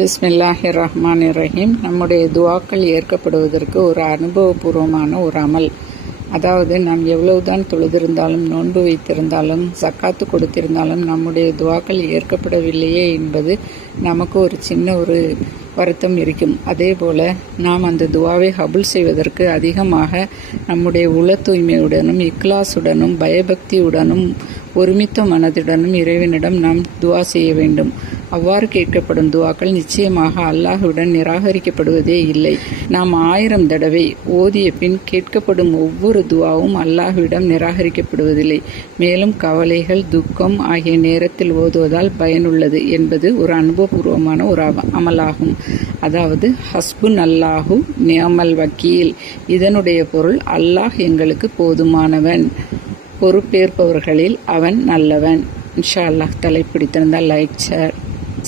பிஸ்மில்லாஹிர் ரஹ்மானிர் ரஹீம். நம்முடைய துவாக்கள் ஏற்கப்படுவதற்கு ஒரு அனுபவபூர்வமான ஒரு அமல். அதாவது நாம் எவ்வளவுதான் தொழுதிருந்தாலும், நோன்பு வைத்திருந்தாலும், சக்காத்து கொடுத்திருந்தாலும் நம்முடைய துவாக்கள் ஏற்கப்படவில்லையே என்பது நமக்கு ஒரு சின்ன ஒரு வருத்தம் இருக்கும். அதே போல் நாம் அந்த துவாவை கபூல் செய்வதற்கு அதிகமாக நம்முடைய உள தூய்மையுடனும், இக்லாசுடனும், பயபக்தியுடனும், ஒருமித்த மனதுடனும் இறைவனிடம் நாம் துவா செய்ய வேண்டும். அவ்வாறு கேட்கப்படும் துவாக்கள் நிச்சயமாக அல்லாஹுடன் நிராகரிக்கப்படுவதே இல்லை. நாம் 1000 தடவை ஓதிய பின் கேட்கப்படும் ஒவ்வொரு துவாவும் அல்லாஹுவிடம் நிராகரிக்கப்படுவதில்லை. மேலும் கவலைகள், துக்கம் ஆகிய நேரத்தில் ஓதுவதால் பயனுள்ளது என்பது ஒரு அனுபவபூர்வமான ஒரு அமலாகும். அதாவது ஹஸ்புன் அல்லாஹு நிஅமல் வக்கீல். இதனுடைய பொருள், அல்லாஹ் எங்களுக்கு போதுமானவன், பொறுப்பேற்பவர்களில் அவன் நல்லவன். இன்ஷா அல்லாஹ். தலைப்பிடித்திருந்தால் லைக், ஷேர்.